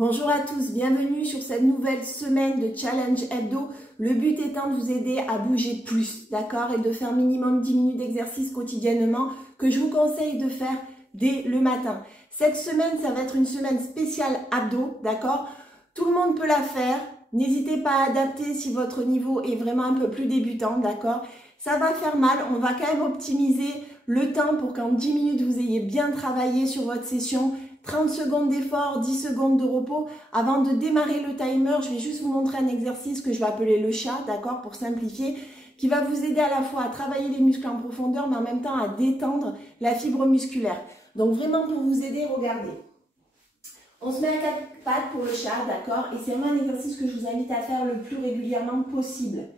Bonjour à tous, bienvenue sur cette nouvelle semaine de Challenge Hebdo. Le but étant de vous aider à bouger plus, d'accord, et de faire minimum 10 minutes d'exercice quotidiennement que je vous conseille de faire dès le matin. Cette semaine, ça va être une semaine spéciale abdos, d'accord. Tout le monde peut la faire. N'hésitez pas à adapter si votre niveau est vraiment un peu plus débutant, d'accord. Ça va faire mal, on va quand même optimiser le temps pour qu'en 10 minutes, vous ayez bien travaillé sur votre session. 30 secondes d'effort, 10 secondes de repos. Avant de démarrer le timer, je vais juste vous montrer un exercice que je vais appeler le chat, d'accord, pour simplifier, qui va vous aider à la fois à travailler les muscles en profondeur, mais en même temps à détendre la fibre musculaire. Donc vraiment pour vous aider, regardez. On se met à 4 pattes pour le chat, d'accord, et c'est vraiment un exercice que je vous invite à faire le plus régulièrement possible.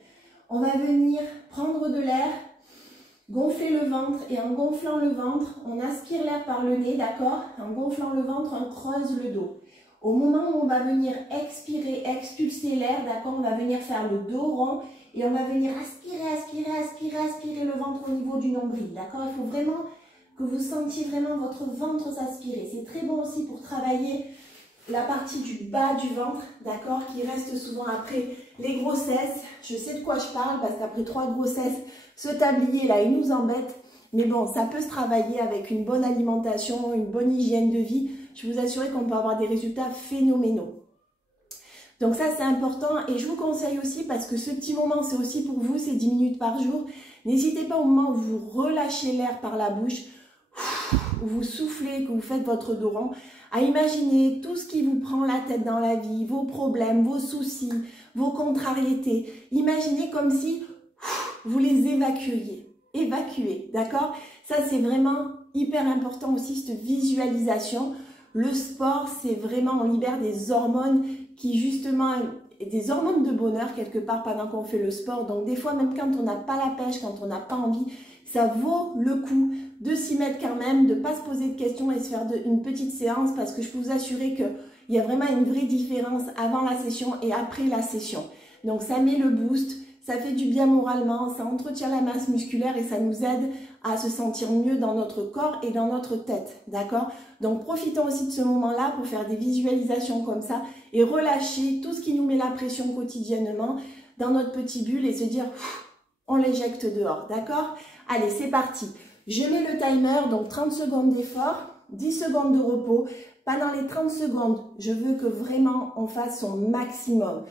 On va venir prendre de l'air, gonfler le ventre, et en gonflant le ventre, on aspire l'air par le nez, d'accord? En gonflant le ventre, on creuse le dos. Au moment où on va venir expirer, expulser l'air, d'accord, on va venir faire le dos rond et on va venir aspirer, aspirer, aspirer, aspirer le ventre au niveau du nombril, d'accord? Il faut vraiment que vous sentiez vraiment votre ventre s'aspirer. C'est très bon aussi pour travailler la partie du bas du ventre, d'accord, qui reste souvent après les grossesses. Je sais de quoi je parle parce qu'après 3 grossesses, ce tablier là, il nous embête. Mais bon, ça peut se travailler avec une bonne alimentation, une bonne hygiène de vie. Je vous assure qu'on peut avoir des résultats phénoménaux. Donc ça, c'est important et je vous conseille aussi parce que ce petit moment, c'est aussi pour vous, c'est 10 minutes par jour. N'hésitez pas au moment où vous relâchez l'air par la bouche, où vous soufflez, que vous faites votre dos rond, à imaginer tout ce qui vous prend la tête dans la vie, vos problèmes, vos soucis, vos contrariétés. Imaginez comme si vous les évacuiez. Évacuez, d'accord? Ça, c'est vraiment hyper important aussi, cette visualisation. Le sport, c'est vraiment, on libère des hormones qui justement, des hormones de bonheur quelque part pendant qu'on fait le sport. Donc des fois, même quand on n'a pas la pêche, quand on n'a pas envie, ça vaut le coup de s'y mettre quand même, de ne pas se poser de questions et se faire une petite séance parce que je peux vous assurer qu'il y a vraiment une vraie différence avant la session et après la session. Donc ça met le boost, ça fait du bien moralement, ça entretient la masse musculaire et ça nous aide à se sentir mieux dans notre corps et dans notre tête, d'accord? Donc profitons aussi de ce moment-là pour faire des visualisations comme ça et relâcher tout ce qui nous met la pression quotidiennement dans notre petit bulle et se dire on l'éjecte dehors, d'accord? Allez, c'est parti. Je mets le timer, donc 30 secondes d'effort, 10 secondes de repos. Pendant les 30 secondes, je veux que vraiment on fasse son maximum.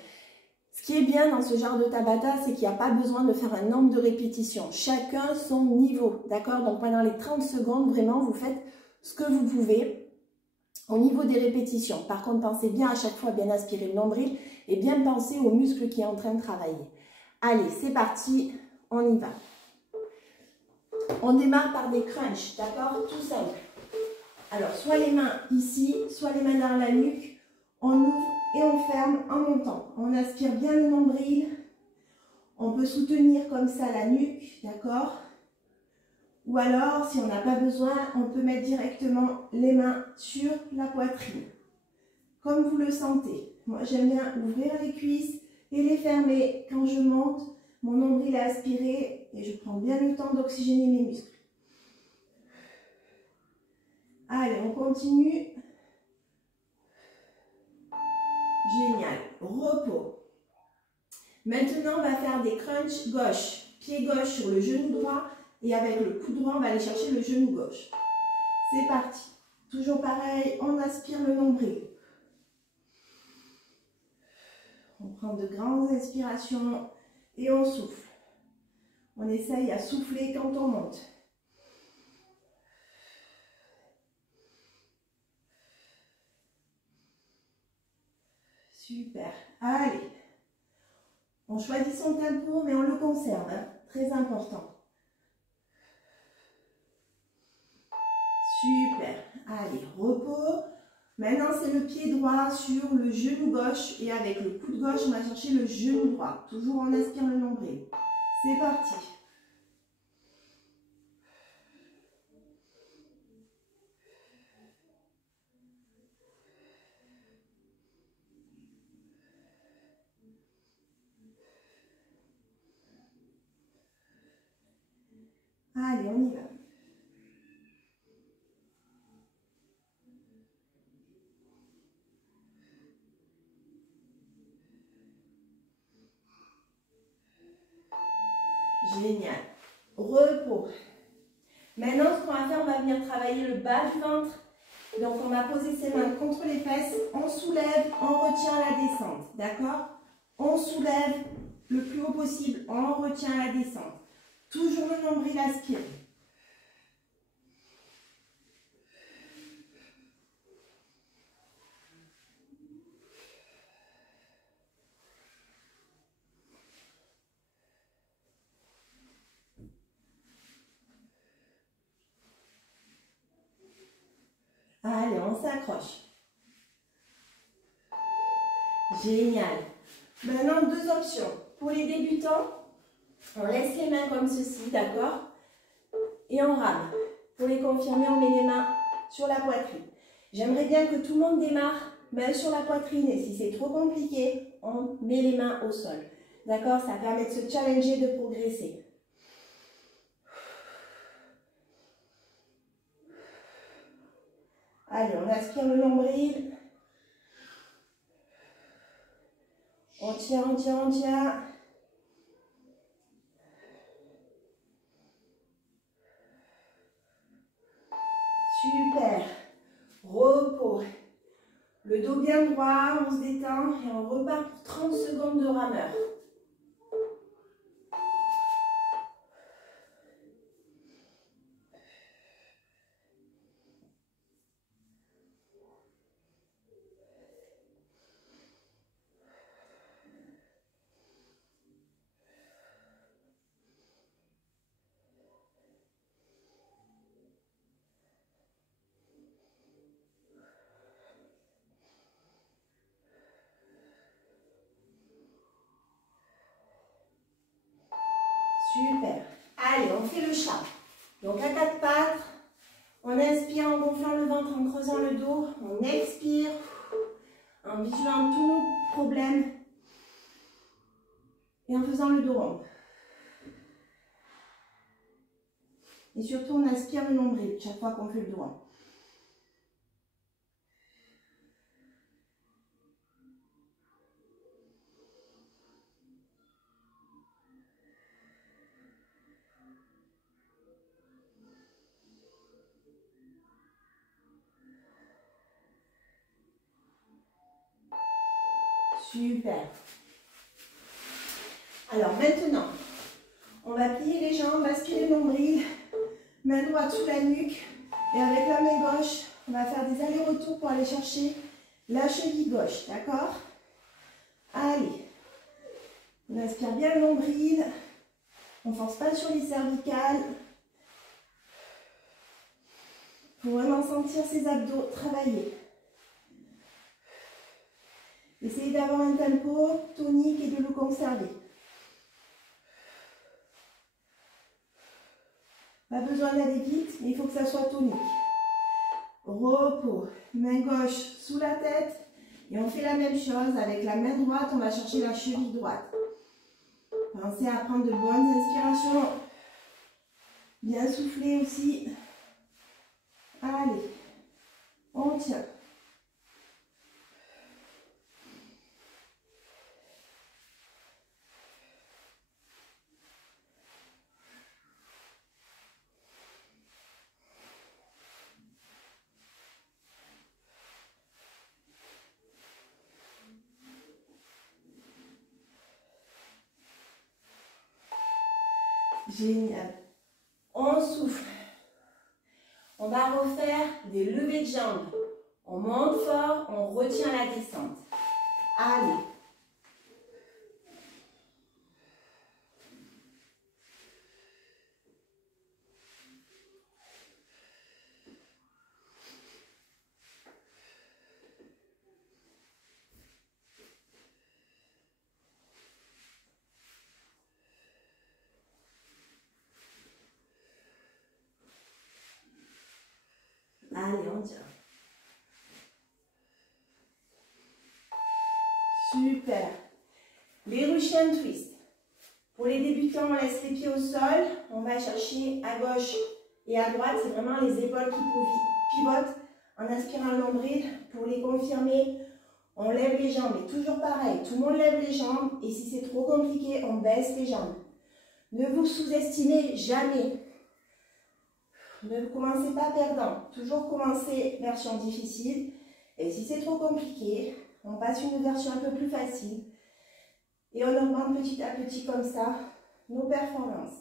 Ce qui est bien dans ce genre de Tabata, c'est qu'il n'y a pas besoin de faire un nombre de répétitions. Chacun son niveau, d'accord? Donc pendant les 30 secondes, vraiment, vous faites ce que vous pouvez au niveau des répétitions. Par contre, pensez bien à chaque fois bien aspirer le nombril et bien penser au muscle qui est en train de travailler. Allez, c'est parti, on y va. On démarre par des crunchs, d'accord? Tout simple. Alors, soit les mains ici, soit les mains dans la nuque. On ouvre et on ferme en montant. On aspire bien le nombril. On peut soutenir comme ça la nuque, d'accord? Ou alors, si on n'a pas besoin, on peut mettre directement les mains sur la poitrine. Comme vous le sentez. Moi, j'aime bien ouvrir les cuisses et les fermer quand je monte. Mon nombril est aspiré et je prends bien le temps d'oxygéner mes muscles. Allez, on continue. Génial. Repos. Maintenant, on va faire des crunchs gauche. Pied gauche sur le genou droit et avec le coude droit, on va aller chercher le genou gauche. C'est parti. Toujours pareil, on aspire le nombril. On prend de grandes inspirations et on souffle. On essaye à souffler quand on monte. Super. Allez. On choisit son tempo, mais on le conserve. Hein. Très important. Super. Allez, repos. Maintenant, c'est le pied droit sur le genou gauche. Et avec le coude gauche, on va chercher le genou droit. Toujours on aspire le nombril. C'est parti. Allez, on y va. Génial. Repos. Maintenant, ce qu'on va faire, on va venir travailler le bas du ventre. Donc, on va poser ses mains contre les fesses. On soulève, on retient la descente. D'accord? On soulève le plus haut possible. On retient la descente. Toujours le nombril aspiré. Allez, on s'accroche. Génial. Maintenant, deux options. Pour les débutants, on laisse les mains comme ceci, d'accord? Et on rame. Pour les confirmer, on met les mains sur la poitrine. J'aimerais bien que tout le monde démarre main sur la poitrine. Et si c'est trop compliqué, on met les mains au sol. D'accord? Ça permet de se challenger, de progresser. Allez, on aspire le nombril. On tient, on tient, on tient. Super. Repos. Le dos bien droit, on se détend et on repart pour 30 secondes de rameur. Super. Allez, on fait le chat. Donc à quatre pattes, on inspire en gonflant le ventre, en creusant le dos. On expire en vigilant tous nos problèmes et en faisant le dos rond. Et surtout, on aspire le nombril chaque fois qu'on fait le dos rond. Super. Alors maintenant, on va plier les jambes, aspirer le nombril, main droite sous la nuque. Et avec la main gauche, on va faire des allers-retours pour aller chercher la cheville gauche. D'accord? Allez. On inspire bien le nombril. On ne force pas sur les cervicales. Il faut vraiment sentir ses abdos travailler. Essayez d'avoir un tempo tonique et de le conserver. Pas besoin d'aller vite, mais il faut que ça soit tonique. Repos. Main gauche sous la tête. Et on fait la même chose avec la main droite. On va chercher la cheville droite. Pensez à prendre de bonnes inspirations. Bien souffler aussi. Allez. On tient. Génial. On souffle. On va refaire des levées de jambes. On monte fort, on retient la descente. Allez. Allez, on tient. Super. Les Russian Twist. Pour les débutants, on laisse les pieds au sol. On va chercher à gauche et à droite. C'est vraiment les épaules qui pivotent en inspirant le nombril. Pour les confirmer, on lève les jambes. Et toujours pareil, tout le monde lève les jambes. Et si c'est trop compliqué, on baisse les jambes. Ne vous sous-estimez jamais. Ne commencez pas perdant. Toujours commencer version difficile. Et si c'est trop compliqué, on passe une version un peu plus facile. Et on augmente petit à petit comme ça nos performances.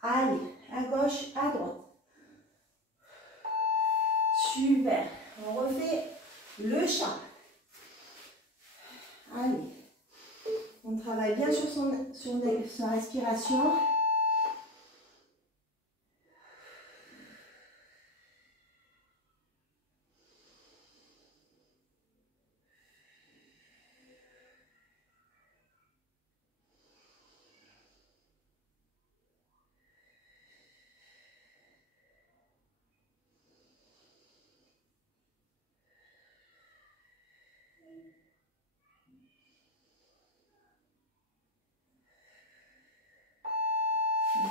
Allez, à gauche, à droite. Super. On refait le chat. Allez. On travaille bien sur sa respiration.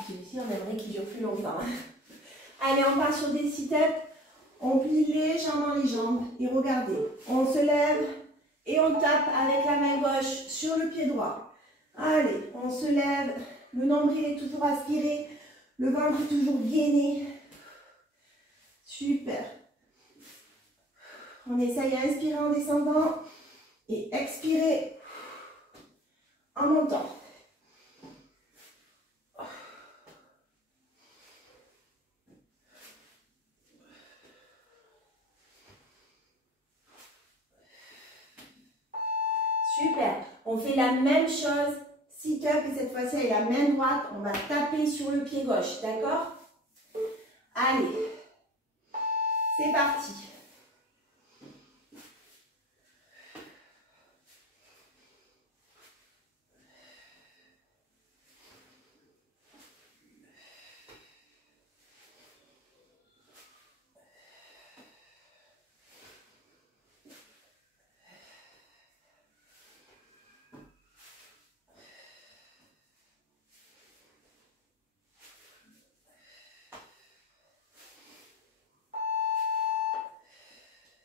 Celui-ci, on aimerait qu'il dure plus longtemps. Allez, on part sur des sit-ups. On plie légèrement les jambes. Et regardez, on se lève et on tape avec la main gauche sur le pied droit. Allez, on se lève. Le nombril est toujours aspiré. Le ventre est toujours gainé. Super. On essaye à inspirer en descendant et expirer en montant. Super. On fait la même chose, sit-up, et cette fois-ci avec la main droite, on va taper sur le pied gauche, d'accord? Allez, c'est parti.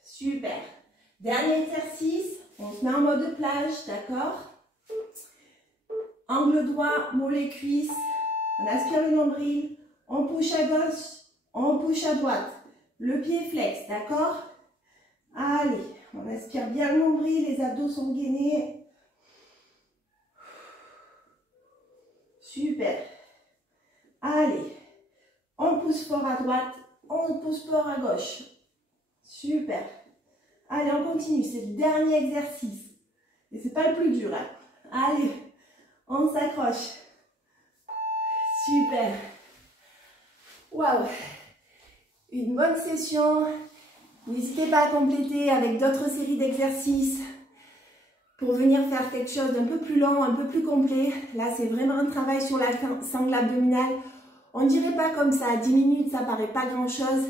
Super. Dernier exercice, on se met en mode plage, d'accord? Angle droit, mollet, cuisse. On aspire le nombril. On push à gauche, on push à droite. Le pied flex, d'accord? Allez, on aspire bien le nombril, les abdos sont gainés. Super. Allez, on pousse fort à droite, on pousse fort à gauche. Super. Allez, on continue, c'est le dernier exercice. Et c'est pas le plus dur, hein. Allez, on s'accroche. Super. Waouh. Une bonne session. N'hésitez pas à compléter avec d'autres séries d'exercices pour venir faire quelque chose d'un peu plus long, un peu plus complet. Là, c'est vraiment un travail sur la sangle abdominale. On ne dirait pas comme ça, 10 minutes, ça paraît pas grand-chose.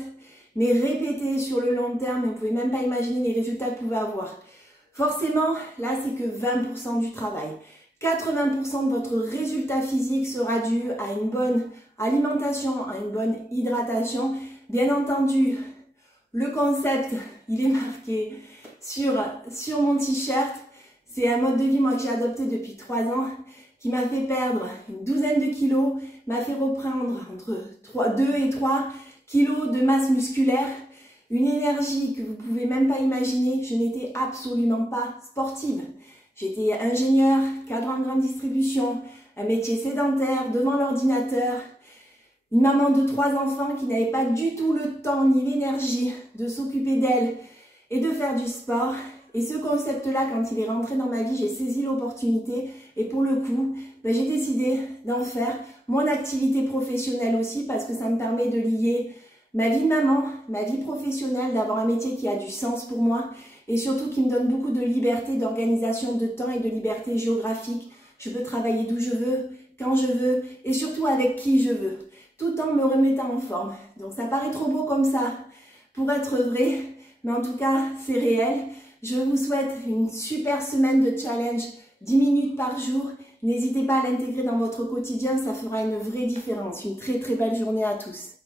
Mais répétez sur le long terme, vous ne pouvez même pas imaginer les résultats que vous pouvez avoir. Forcément, là, c'est que 20% du travail. 80% de votre résultat physique sera dû à une bonne alimentation, à une bonne hydratation. Bien entendu, le concept, il est marqué sur mon t-shirt. C'est un mode de vie, moi, que j'ai adopté depuis 3 ans, qui m'a fait perdre une douzaine de kilos, m'a fait reprendre entre 2 et 3 kilos de masse musculaire, une énergie que vous ne pouvez même pas imaginer. Je n'étais absolument pas sportive. J'étais ingénieure, cadre en grande distribution, un métier sédentaire devant l'ordinateur, une maman de 3 enfants qui n'avait pas du tout le temps ni l'énergie de s'occuper d'elle et de faire du sport. Et ce concept-là, quand il est rentré dans ma vie, j'ai saisi l'opportunité et pour le coup, j'ai décidé d'en faire mon activité professionnelle aussi parce que ça me permet de lier ma vie de maman, ma vie professionnelle, d'avoir un métier qui a du sens pour moi et surtout qui me donne beaucoup de liberté, d'organisation de temps et de liberté géographique. Je peux travailler d'où je veux, quand je veux et surtout avec qui je veux, tout en me remettant en forme. Donc ça paraît trop beau comme ça pour être vrai, mais en tout cas, c'est réel. Je vous souhaite une super semaine de challenge, 10 minutes par jour. N'hésitez pas à l'intégrer dans votre quotidien, ça fera une vraie différence. Une très très belle journée à tous.